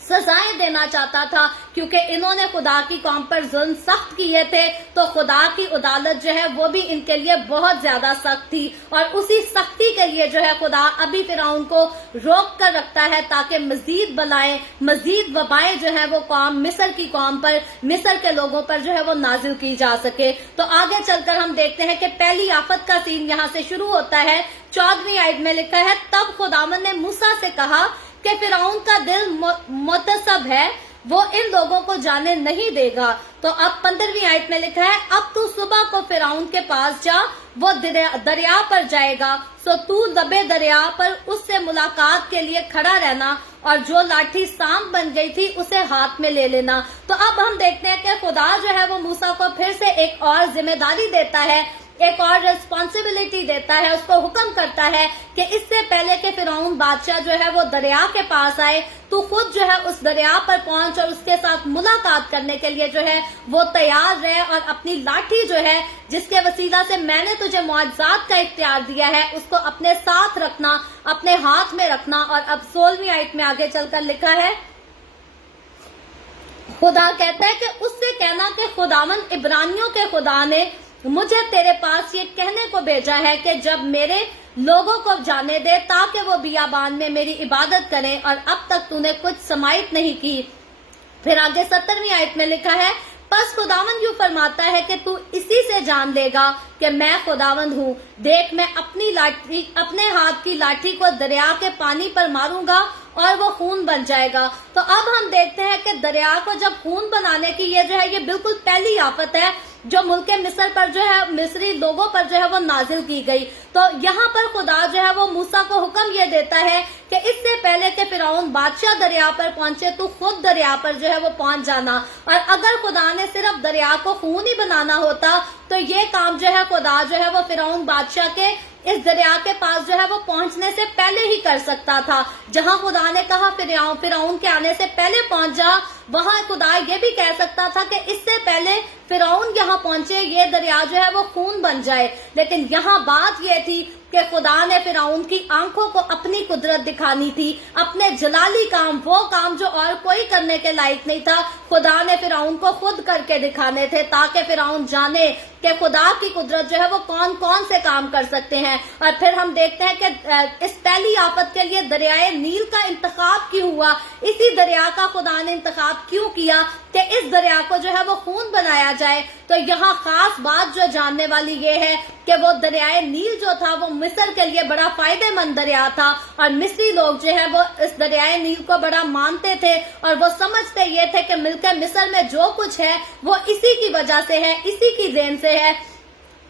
सजाएं देना चाहता था, क्योंकि इन्होंने खुदा की कौम पर जुल्म सख्त किए थे। तो खुदा की अदालत जो है वो भी इनके लिए बहुत ज्यादा सख्त थी, और उसी सख्ती के लिए जो है खुदा अभी फिरौन को रोक कर रखता है ताकि मजीद बलाएं, मजीद वबाएं जो है वो कौम, मिस्र की कौम पर, मिस्र के लोगों पर जो है वो नाजिल की जा सके। तो आगे चलकर हम देखते हैं कि पहली आफत का सीन यहाँ से शुरू होता है 14वीं आयत में लिखा है, तब खुदावन ने मूसा से कहा कि फिरौन का दिल मुतसब है, वो इन लोगों को जाने नहीं देगा। तो अब 15वीं आयत में लिखा है, अब तू सुबह को फिरौन के पास जा, वो दरिया पर जाएगा, सो तू लबे दरिया पर उससे मुलाकात के लिए खड़ा रहना और जो लाठी सांप बन गई थी उसे हाथ में ले लेना। तो अब हम देखते हैं कि खुदा जो है वो मूसा को फिर से एक और जिम्मेदारी देता है, एक और रिस्पॉन्सिबिलिटी देता है, उसको हुक्म करता है कि इससे पहले कि फिरौन बादशाह जो है वो दरिया के पास आए, तू खुद जो है उस दरिया पर पहुंच और उसके साथ मुलाकात करने के लिए जो है वो तैयार रहे और अपनी लाठी जो है जिसके वसीला से मैंने तुझे मुआजिज़ात का इख्तियार दिया है उसको अपने साथ रखना, अपने हाथ में रखना। और अब 16वीं आयत में आगे चलकर लिखा है, खुदा कहता है कि उससे कहना कि खुदावन इब्रानियों के खुदा ने मुझे तेरे पास ये कहने को भेजा है कि जब मेरे लोगों को जाने दे ताकि वो बियाबान में मेरी इबादत करें, और अब तक तूने कुछ समाइत नहीं की। फिर आगे 17वीं आयत में लिखा है, बस खुदावंद यूं फरमाता है कि तू इसी से जान लेगा कि मैं खुदावंद हूँ। देख, मैं अपने हाथ की लाठी को दरिया के पानी पर मारूंगा और वो खून बन जाएगा। तो अब हम देखते हैं कि दरिया को जब खून बनाने की ये जो है ये बिल्कुल पहली आफत है जो मुल्क मिस्र पर जो है मिस्री लोगों पर जो है वो नाजिल की गई। तो यहाँ पर खुदा जो है वो मूसा को हुक्म ये देता है कि इससे पहले कि फिरौन बादशाह दरिया पर पहुंचे तू खुद दरिया पर जो है वो पहुंच जाना। और अगर खुदा ने सिर्फ दरिया को खून ही बनाना होता तो ये काम जो है खुदा जो है वो फिरौन बादशाह के इस दरिया के पास जो है वो पहुंचने से पहले ही कर सकता था। जहां खुदा ने कहा फिरौन के आने से पहले पहुंच जा, वहां खुदा ये भी कह सकता था कि इससे पहले फिरौन यहाँ पहुंचे ये दरिया जो है वो खून बन जाए। लेकिन यहाँ बात ये थी कि खुदा ने फिरौन की आंखों को अपनी कुदरत दिखानी थी, अपने जलाली काम, वो काम जो और कोई करने के लायक नहीं था, खुदा ने फिरौन को खुद करके दिखाने थे ताकि फिरौन जाने कि खुदा की कुदरत जो है वो कौन कौन से काम कर सकते हैं। और फिर हम देखते हैं कि इस पहली आफत के लिए दरियाए नील का इंतखाब क्यों हुआ, इसी दरिया का खुदा ने इंतखाब क्यों किया कि इस दरिया को जो है वो खून बनाया जाए। तो यहाँ खास बात जो जानने वाली ये है कि वो दरियाए नील जो था वो मिस्र के लिए बड़ा फायदेमंद दरिया था और मिस्री लोग जो है वो इस दरियाए नील को बड़ा मानते थे और वो समझते ये थे कि मिलकर मिस्र में जो कुछ है वो इसी की वजह से है, इसी की देन से है।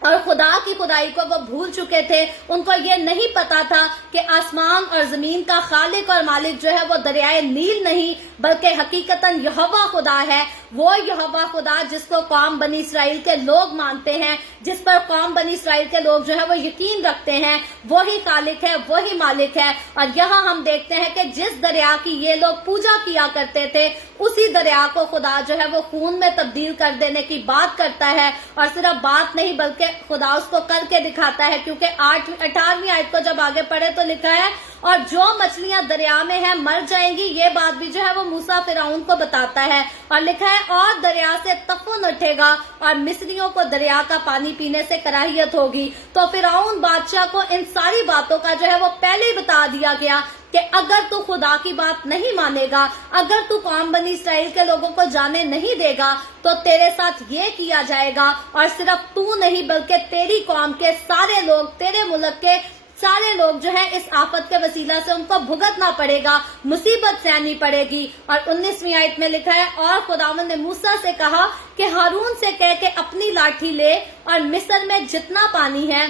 और खुदा की खुदाई को वो भूल चुके थे। उनको ये नहीं पता था कि आसमान और जमीन का खालिक और मालिक जो है वो दरियाए नील नहीं बल्कि हकीकतन यहोवा खुदा है। वो यहोवा खुदा जिसको कौम बनी इसराइल के लोग मानते हैं, जिस पर कौम बनी इसराइल के लोग जो है वो यकीन रखते हैं, वही खालिक है, वही मालिक है। और यहाँ हम देखते हैं कि जिस दरिया की ये लोग पूजा किया करते थे उसी दरिया को खुदा जो है वो खून में तब्दील कर देने की बात करता है। और सिर्फ बात नहीं बल्कि खुदा उसको करके दिखाता है, क्योंकि 18वीं आयत को जब आगे पढ़े तो लिखा है, और जो मछलियां दरिया में हैं मर जाएंगी। ये बात भी जो है वो मूसा फिरौन को बताता है। और लिखा है, और दरिया से तफून उठेगा और मिस्रियों को दरिया का पानी पीने से कराहियत होगी। तो फिरौन बादशाह को इन सारी बातों का जो है वो पहले ही बता दिया गया कि अगर तू खुदा की बात नहीं मानेगा, अगर तू कौम बनी इसराइल के लोगों को जाने नहीं देगा तो तेरे साथ ये किया जाएगा। और सिर्फ तू नहीं बल्कि तेरी कौम के सारे लोग, तेरे मुल्क के सारे लोग जो है इस आफत के वसीला से उनको भुगतना पड़ेगा, मुसीबत सहनी पड़ेगी। और 19वीं आयत में लिखा है, और खुदावंद ने मूसा से कहा कि हारून से कह के अपनी लाठी ले और मिस्र में जितना पानी है,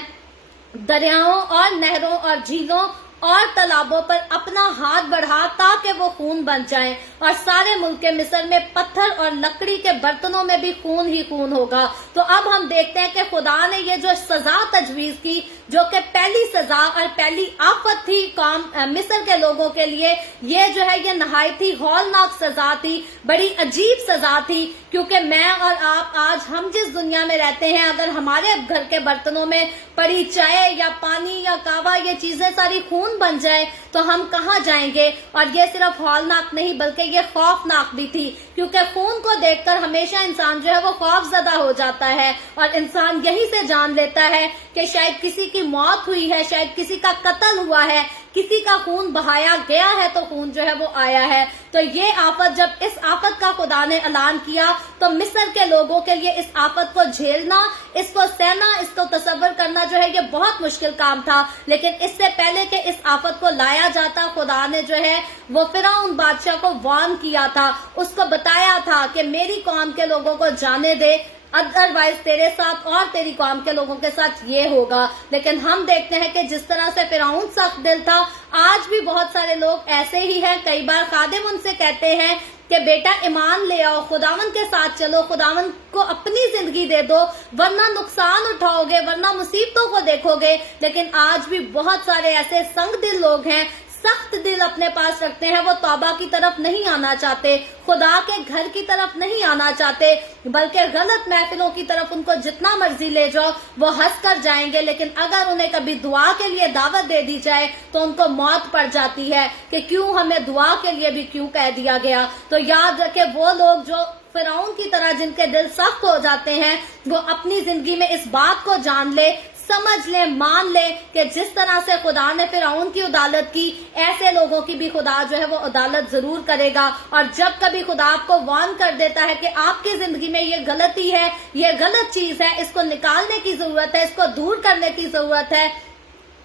दरियाओं और नहरों और झीलों और तालाबों पर अपना हाथ बढ़ा ताकि वो खून बन जाए, और सारे मुल्क के मिस्र में पत्थर और लकड़ी के बर्तनों में भी खून ही खून होगा। तो अब हम देखते हैं कि खुदा ने ये जो सजा तजवीज की, जो कि पहली सजा और पहली आफत थी कौम मिस्र के लोगों के लिए, ये जो है ये नहायत ही हौलनाक सजा थी, बड़ी अजीब सजा थी। क्योंकि मैं और आप आज हम जिस दुनिया में रहते हैं, अगर हमारे घर के बर्तनों में पड़ी चाय या पानी या कावा ये चीजें सारी खून बन जाए तो हम कहाँ जाएंगे। और ये सिर्फ हौलनाक नहीं बल्कि ये खौफनाक भी थी, क्योंकि खून को देखकर हमेशा इंसान जो है वो खौफजदा हो जाता है और इंसान यहीं से जान लेता है कि शायद किसी की मौत हुई है, शायद किसी का कत्ल हुआ है, किसी का खून बहाया गया है तो खून जो है वो आया है। तो ये आफत, जब इस आफत का खुदा ने ऐलान किया तो मिस्र के लोगों के लिए इस आफत को झेलना, इसको सहना, इसको तसव्वुर करना जो है ये बहुत मुश्किल काम था। लेकिन इससे पहले कि इस आफत को लाया जाता, खुदा ने जो है वो फिरौन बादशाह को वार्न किया था, उसको बताया था कि मेरी कौम के लोगों को जाने दे, अदरवाइज तेरे साथ और तेरी कौम के लोगों के साथ ये होगा। लेकिन हम देखते हैं कि जिस तरह से फिरौन सख्त दिल था, आज भी बहुत सारे लोग ऐसे ही हैं। कई बार खादिम उनसे कहते हैं कि बेटा ईमान ले आओ, खुदावन के साथ चलो, खुदावन को अपनी जिंदगी दे दो, वरना नुकसान उठाओगे, वरना मुसीबतों को देखोगे। लेकिन आज भी बहुत सारे ऐसे संग दिल लोग हैं, सख्त दिल अपने पास रखते हैं, वो तौबा की तरफ नहीं आना चाहते, खुदा के घर की तरफ नहीं आना चाहते, बल्कि गलत महफिलों की तरफ उनको जितना मर्जी ले जाओ वो हंस कर जाएंगे। लेकिन अगर उन्हें कभी दुआ के लिए दावत दे दी जाए तो उनको मौत पड़ जाती है कि क्यों हमें दुआ के लिए भी क्यों कह दिया गया। तो याद रखे, वो लोग जो फिरौन की तरह जिनके दिल सख्त हो जाते हैं, वो अपनी जिंदगी में इस बात को जान ले, समझ ले, मान ले कि जिस तरह से खुदा ने फिरौन की अदालत की, ऐसे लोगों की भी खुदा जो है वो अदालत जरूर करेगा। और जब कभी खुदा आपको वार्न कर देता है कि आपकी जिंदगी में ये गलती है, ये गलत चीज है, इसको निकालने की जरूरत है, इसको दूर करने की जरूरत है,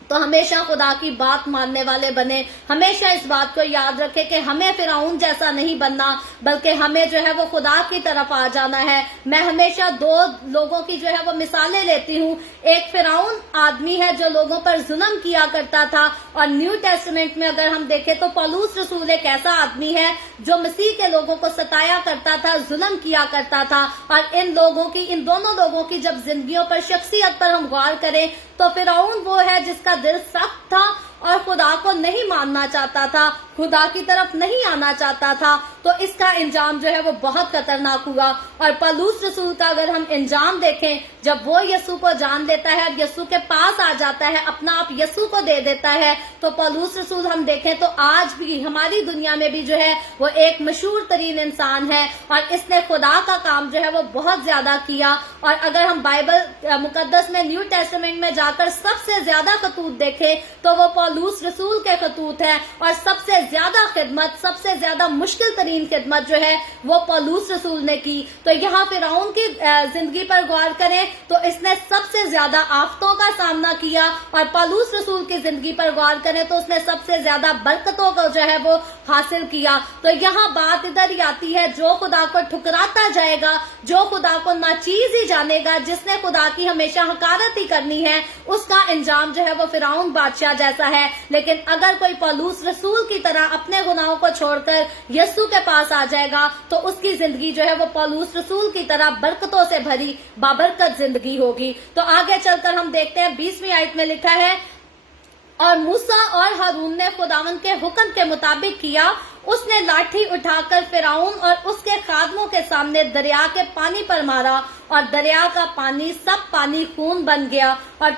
तो हमेशा खुदा की बात मानने वाले बने। हमेशा इस बात को याद रखें कि हमें फिरौन जैसा नहीं बनना, बल्कि हमें जो है वो खुदा की तरफ आ जाना है। मैं हमेशा दो लोगों की जो है वो मिसालें लेती हूँ। एक फिरौन आदमी है जो लोगों पर जुल्म किया करता था, और न्यू टेस्टामेंट में अगर हम देखें तो पौलुस रसूल एक ऐसा आदमी है जो मसीह के लोगों को सताया करता था, जुल्म किया करता था। और इन दोनों लोगों की जब जिंदगियों पर, शख्सियत पर हम गौर करें तो फिरौन वो है जिसका दिल सख्त था और खुदा को नहीं मानना चाहता था, खुदा की तरफ नहीं आना चाहता था। तो इसका अंजाम जो है वो बहुत खतरनाक हुआ। और पौलुस रसूल का अगर हम अंजाम देखें, जब वो यीशु को जान लेता है और यीशु के पास आ जाता है, अपना आप यीशु को दे देता है, तो पौलुस रसूल हम देखें तो आज भी हमारी दुनिया में भी जो है वो एक मशहूर तरीन इंसान है, और इसने खुदा का काम जो है वो बहुत ज्यादा किया। और अगर हम बाइबल मुकद्दस में, न्यू टेस्टामेंट में जाकर सबसे ज्यादा खतूत देखें तो वो पौलुस रसूल के खतूत है, और सबसे ज्यादा खिदमत, सबसे ज्यादा मुश्किल तरीन खिदमत जो है वो पौलुस रसूल ने की। तो यहाँ फिरौन की जिंदगी पर गौर करें तो इसने सबसे ज्यादा आफतों का सामना किया, और पौलुस रसूल की जिंदगी पर गौर करें तो उसने सबसे ज्यादा बरकतों को जो है वो हासिल किया। तो यहाँ बात इधर ही आती है, जो खुदा को ठुकराता जाएगा, जो खुदा को नाचीज ही जानेगा, जिसने खुदा की हमेशा हकारत ही करनी है, उसका अंजाम जो है वो फिरौन बादशाह जैसा है। लेकिन अगर कोई पौलुस रसूल की तरह अपने गुनाहों को छोड़कर यीशु के पास आ जाएगा तो उसकी जिंदगी जो है वो पौलुस रसूल की तरह बरकतों से भरी बाबरकत जिंदगी होगी। तो आगे चलकर हम देखते हैं 20वीं आयत में लिखा है, और मूसा और हारून ने खुदावन के हुक्म के मुताबिक किया, उसने लाठी उठाकर फिरौन और उसके खादमों के सामने दरिया के पानी पर मारा, और दरिया का पानी, सब पानी खून बन गया। और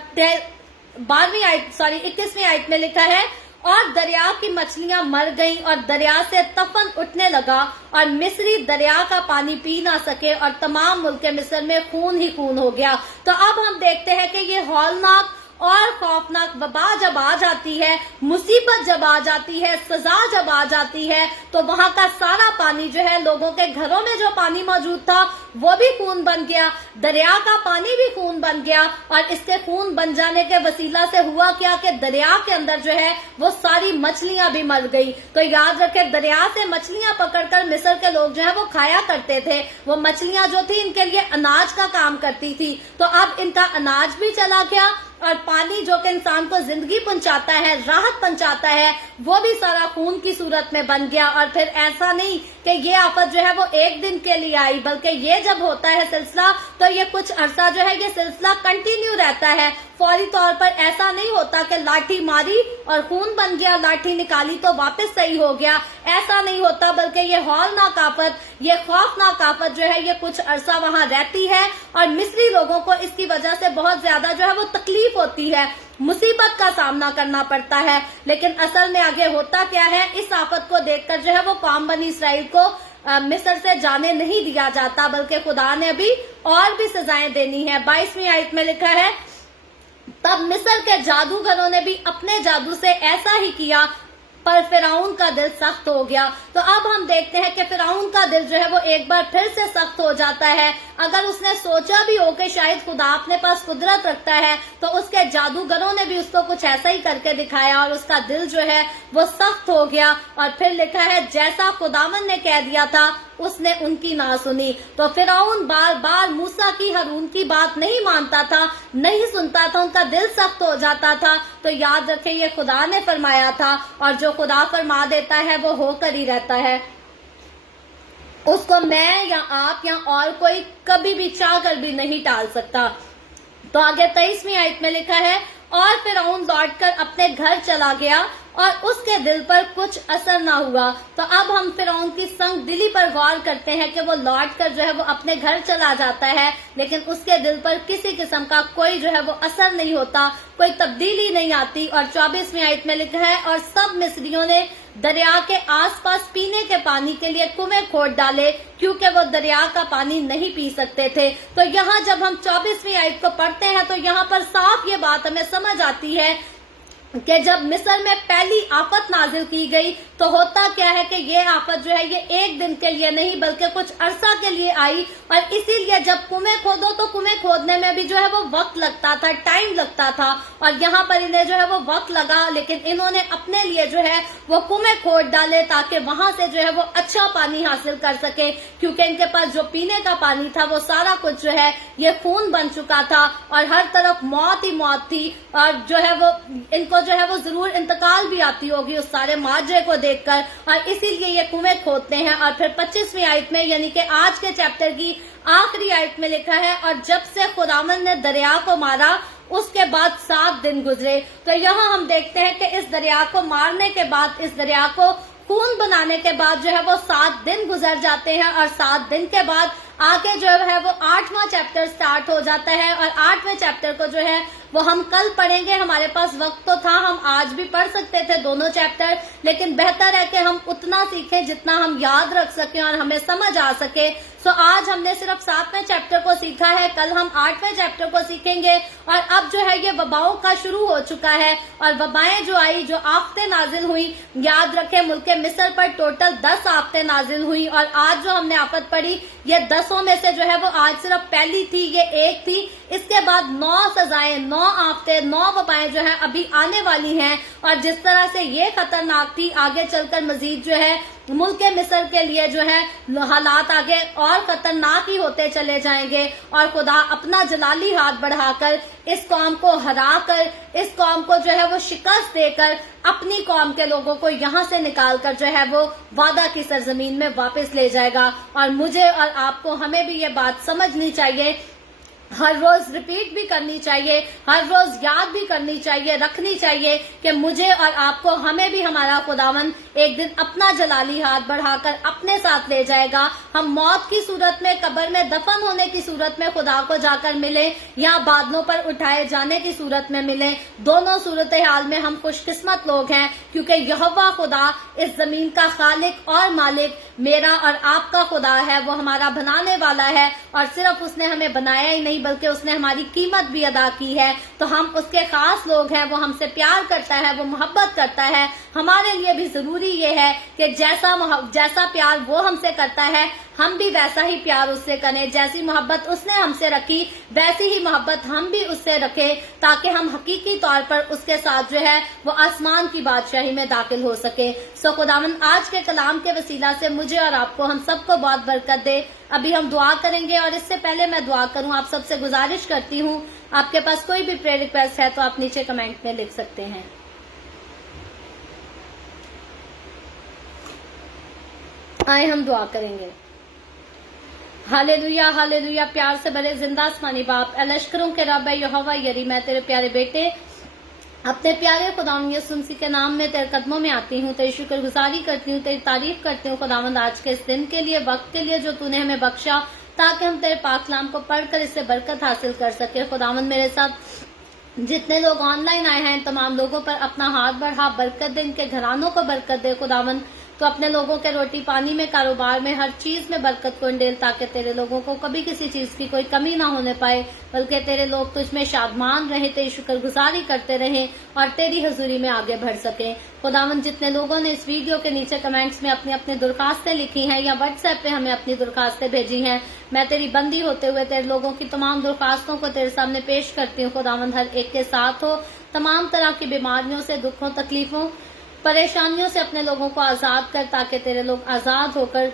21वीं आयत में लिखा है, और दरिया की मछलियां मर गईं, और दरिया से तफन उठने लगा, और मिस्री दरिया का पानी पी ना सके, और तमाम मुल्क मिस्र में खून ही खून हो गया। तो अब हम देखते हैं कि ये हौलनाक और खौफनाक वबा जब आ जाती है, मुसीबत जब आ जाती है, सजा जब आ जाती है, तो वहां का सारा पानी जो है, लोगों के घरों में जो पानी मौजूद था वो भी खून बन गया, दरिया का पानी भी खून बन गया। और इसके खून बन जाने के वसीला से हुआ क्या कि दरिया के अंदर जो है वो सारी मछलियां भी मर गई। तो याद रखें, दरिया से मछलियां पकड़कर मिस्र के लोग जो है वो खाया करते थे। वो मछलियां जो थी इनके लिए अनाज का काम करती थी। तो अब इनका अनाज भी चला गया, और पानी जो कि इंसान को जिंदगी पहुंचाता है, राहत पहुंचाता है, वो भी सारा खून की सूरत में बन गया। और फिर ऐसा नहीं कि ये आफत जो है वो एक दिन के लिए आई, बल्कि ये जब होता है सिलसिला, तो ये कुछ अरसा जो है ये सिलसिला कंटिन्यू रहता है। फौरी तौर पर ऐसा नहीं होता कि लाठी मारी और खून बन गया, लाठी निकाली तो वापस सही हो गया, ऐसा नहीं होता। बल्कि ये हौलनाक आफत, ये खौफनाक आफत जो है ये कुछ अरसा वहां रहती है, और मिस्री लोगों को इसकी वजह से बहुत ज्यादा जो है वो तकलीफ होती है, मुसीबत का सामना करना पड़ता है। लेकिन असल में आगे होता क्या है, इस आफत को देखकर जो है वो कौम बनी इसराइल को मिस्र से जाने नहीं दिया जाता, बल्कि खुदा ने अभी और भी सजाएं देनी है। 22वीं आयत में लिखा है, तब मिस्र के जादूगरों ने भी अपने जादू से ऐसा ही किया, पर फिरौन का दिल सख्त हो गया। तो अब हम देखते हैं कि फिरौन का दिल जो है वो एक बार फिर से सख्त हो जाता है। अगर उसने सोचा भी हो कि शायद खुदा अपने पास कुदरत रखता है, तो उसके जादूगरों ने भी उसको कुछ ऐसा ही करके दिखाया और उसका दिल जो है वो सख्त हो गया। और फिर लिखा है, जैसा खुदावन ने कह दिया था उसने उनकी ना सुनी। तो फिरौन बार बार मूसा की, हारून की बात नहीं मानता था, नहीं सुनता था, उनका दिल सख्त हो जाता था। तो याद रखें, ये खुदा ने फरमाया था, और जो खुदा फरमा देता है वो होकर ही रहता है। उसको मैं या आप या और कोई कभी भी चाह कर भी नहीं टाल सकता। तो आगे 23वीं आयत में लिखा है, और फिरौन लौटकर अपने घर चला गया और उसके दिल पर कुछ असर ना हुआ। तो अब हम फिरौन की संग दिली पर गौर करते हैं कि वो लौट कर जो है वो अपने घर चला जाता है, लेकिन उसके दिल पर किसी किस्म का कोई जो है वो असर नहीं होता, कोई तब्दीली नहीं आती। और 24वीं आयत में लिखा है, और सब मिस्रियों ने दरिया के आसपास पीने के पानी के लिए कुएं खोद डाले, क्योंकि वो दरिया का पानी नहीं पी सकते थे। तो यहाँ जब हम 24वीं आयत को पढ़ते हैं तो यहाँ पर साफ ये बात हमें समझ आती है कि जब मिस्र में पहली आफत नाजिल की गई, तो होता क्या है कि ये आफत जो है ये एक दिन के लिए नहीं बल्कि कुछ अरसा के लिए आई। और इसीलिए जब कुएं खोदो तो कुएं खोदने में भी जो है वो वक्त लगता था, टाइम लगता था। और यहाँ पर इन्हें जो है वो वक्त लगा, लेकिन इन्होंने अपने लिए जो है वो कुएं खोद डाले ताकि वहां से जो है वो अच्छा पानी हासिल कर सके, क्योंकि इनके पास जो पीने का पानी था वो सारा कुछ जो है ये खून बन चुका था और हर तरफ मौत ही मौत थी। और जो है वो इनको जो है वो जरूर इंतकाल भी आती होगी उस सारे माजरे को देखकर, और इसीलिए ये कुएं खोदते हैं। और फिर 25वीं आयत में, यानी कि आज के चैप्टर की आखिरी आयत में लिखा है, और जब से खुदावन ने दरिया को मारा उसके बाद 7 दिन गुजरे। तो यहाँ हम देखते हैं कि इस दरिया को मारने के बाद, इस दरिया को खून बनाने के बाद जो है वो 7 दिन गुजर जाते हैं। और 7 दिन के बाद आगे जो है वो 8वां चैप्टर स्टार्ट हो जाता है। और 8वें चैप्टर को जो है वो हम कल पढ़ेंगे। हमारे पास वक्त तो था, हम आज भी पढ़ सकते थे दोनों चैप्टर, लेकिन बेहतर है कि हम उतना सीखें जितना हम याद रख सकें और हमें समझ आ सके। सो आज हमने सिर्फ 7वें चैप्टर को सीखा है, कल हम 8वें चैप्टर को सीखेंगे। और अब जो है ये वबाओं का शुरू हो चुका है, और वबाएं जो आई, जो आफतें नाजिल हुई, याद रखें मुल्क मिस्र पर टोटल 10 आफतें नाजिल हुई। और आज जो हमने आफत पढ़ी ये 10 में से जो है वो आज सिर्फ पहली थी, ये एक थी। इसके बाद 9 सजाएं, 9 आफतें, 9 वबाएं जो है अभी आने वाली हैं। और जिस तरह से ये खतरनाक थी, आगे चलकर मजीद जो है मुल्क मिस्र के लिए जो है हालात आगे और खतरनाक ही होते चले जाएंगे। और खुदा अपना जलाली हाथ बढ़ाकर इस कौम को हरा कर, इस कौम को जो है वो शिकस्त देकर अपनी कौम के लोगों को यहाँ से निकाल कर जो है वो वादा की सरजमीन में वापस ले जाएगा। और मुझे और आपको, हमें भी ये बात समझनी चाहिए, हर रोज रिपीट भी करनी चाहिए, हर रोज याद भी करनी चाहिए, रखनी चाहिए कि मुझे और आपको, हमें भी हमारा खुदावन एक दिन अपना जलाली हाथ बढ़ाकर अपने साथ ले जाएगा। हम मौत की सूरत में, कब्र में दफन होने की सूरत में खुदा को जाकर मिले, या बादलों पर उठाए जाने की सूरत में मिले, दोनों सूरत हाल में हम खुशकिस्मत लोग हैं, क्योंकि यहोवा खुदा इस जमीन का खालिक और मालिक मेरा और आपका खुदा है। वो हमारा बनाने वाला है, और सिर्फ उसने हमें बनाया ही नहीं बल्कि उसने हमारी कीमत भी अदा की है। तो हम उसके खास लोग हैं, वो हमसे प्यार करता है, वो मोहब्बत करता है। हमारे लिए भी जरूरी ये है कि जैसा प्यार वो हमसे करता है, हम भी वैसा ही प्यार उससे करें। जैसी मोहब्बत उसने हमसे रखी वैसी ही मोहब्बत हम भी उससे रखें, ताकि हम हकीकी तौर पर उसके साथ जो है वो आसमान की बादशाही में दाखिल हो सके। सो खुदावन आज के कलाम के वसीला से मुझे और आपको, हम सबको बहुत बरकत दे। अभी हम दुआ करेंगे, और इससे पहले मैं दुआ करूं, आप सबसे गुजारिश करती हूं, आपके पास कोई भी प्रेयर रिक्वेस्ट है तो आप नीचे कमेंट में लिख सकते हैं। आए हम दुआ करेंगे। Hallelujah hallelujah. प्यार से भरे जिंदा आसमानी बाप, लश्करों के रब यहोवा यरी, मैं तेरे प्यारे बेटे अपने प्यारे खुदावन यीशु मसीह के नाम में तेरे कदमों में आती हूँ, तेरी शुक्रगुजारी करती हूँ, तेरी तारीफ करती हूँ खुदावंद, आज के इस दिन के लिए, वक्त के लिए जो तूने हमें बख्शा, ताकि हम तेरे पाक कलाम को पढ़कर इससे बरकत हासिल कर सके। खुदावंद मेरे साथ जितने लोग ऑनलाइन आए हैं तमाम लोगों पर अपना हाथ बढ़ा, बरकत दे, इनके घरानों को बरकत दे खुदावंद। تو अपने लोगों के रोटी पानी में, कारोबार में, हर चीज में बरकत को इंडेल, ताकि तेरे लोगों को कभी किसी चीज की कोई कमी ना होने पाए, बल्कि तेरे लोग तुझमें शादमान रहे, तेरी शुक्रगुजारी करते रहे और तेरी हजूरी में आगे बढ़ सके। खुदावंद जितने लोगों ने इस वीडियो के नीचे कमेंट्स में अपनी अपनी दरखास्तें लिखी हैं या व्हाट्सएप पे हमें अपनी दरखास्तें भेजी हैं, मैं तेरी बंदी होते हुए तेरे लोगों की तमाम दरखास्तों को तेरे सामने पेश करती हूँ। खुदावंद हर एक के साथ हो, तमाम तरह की बीमारियों से, दुखों, तकलीफों, परेशानियों से अपने लोगों को आजाद कर, ताकि तेरे लोग आजाद होकर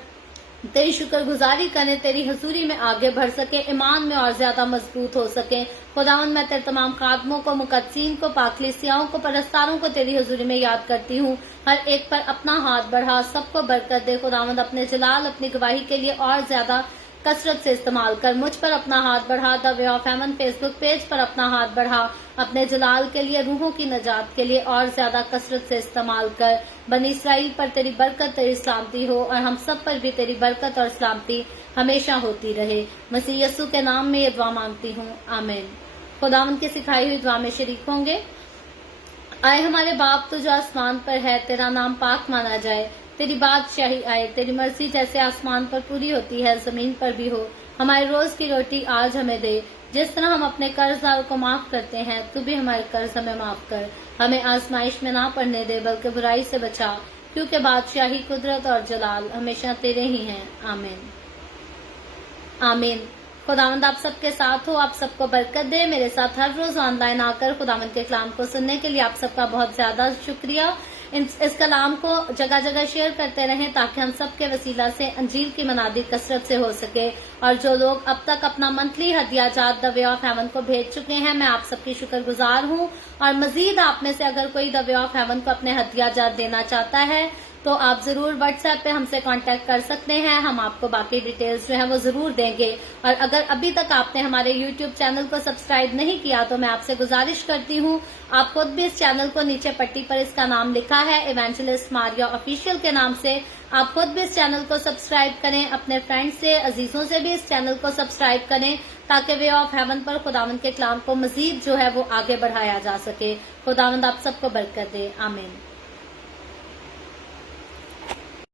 तेरी शुक्रगुजारी करें, तेरी हजूरी में आगे बढ़ सके, ईमान में और ज्यादा मजबूत हो सके। खुदावंद मैं तेरे तमाम खादमों को, मुकद्दसीन को, पाकलीसियाओं को, परस्तारों को तेरी हजूरी में याद करती हूँ। हर एक पर अपना हाथ बढ़ा, सबको बरकत दे। खुदावंद अपने जलाल, अपनी गवाही के लिए और ज्यादा कसरत से इस्तेमाल कर। मुझ पर अपना हाथ बढ़ा, the way of haven Facebook page पर अपना हाथ बढ़ा, अपने जलाल के लिए, रूहों की नजात के लिए और ज्यादा कसरत से इस्तेमाल कर। बनी इसराइल पर तेरी बरकत, तेरी सलामती हो और हम सब पर भी तेरी बरकत और सलामती हमेशा होती रहे। मसीह यस्सु के नाम में ये दुआ मांगती हूँ, आमीन। खुदावंद की सिखाई हुई दुआ में शरीक होंगे। आए हमारे बाप तो जो आसमान पर है, तेरा नाम पाक माना जाए, तेरी बादशाही आए, तेरी मर्जी जैसे आसमान पर पूरी होती है जमीन पर भी हो। हमारे रोज की रोटी आज हमें दे, जिस तरह हम अपने कर्जदारों को माफ करते हैं, तू भी हमारे कर्ज हमें माफ कर। हमें आजमाइश में ना पड़ने दे, बल्कि बुराई से बचा, क्योंकि बादशाही, कुदरत और जलाल हमेशा तेरे ही हैं, आमीन। आमीन। खुदावंद आप सबके साथ हो, आप सबको बरकत दे। मेरे साथ हर रोज ऑनलाइन आकर खुदावंद के कलाम को सुनने के लिए आप सबका बहुत ज्यादा शुक्रिया। इस कलाम को जगह जगह शेयर करते रहें, ताकि हम सब के वसीला से अंजील की मनादी कसरत से हो सके। और जो लोग अब तक अपना मंथली हदियाजात द वे ऑफ हेवन को भेज चुके हैं, मैं आप सबकी शुक्रगुजार हूँ। और मजीद आप में से अगर कोई द वे ऑफ हेवन को अपने हदियाजात देना चाहता है, तो आप जरूर व्हाट्सएप पे हमसे कांटेक्ट कर सकते हैं। हम आपको बाकी डिटेल्स जो है वो जरूर देंगे। और अगर अभी तक आपने हमारे यूट्यूब चैनल को सब्सक्राइब नहीं किया, तो मैं आपसे गुजारिश करती हूँ, आप खुद भी इस चैनल को, नीचे पट्टी पर इसका नाम लिखा है इवेंजलिस्ट मारिया ऑफिशियल के नाम से, आप खुद भी इस चैनल को सब्सक्राइब करें। अपने फ्रेंड्स से, अजीजों से भी इस चैनल को सब्सक्राइब करें, ताकि वे ऑफ हेवन पर खुदावंद के कलाम को मजीद जो है वो आगे बढ़ाया जा सके। खुदावंद आप सबको बरकत दे, आमीन।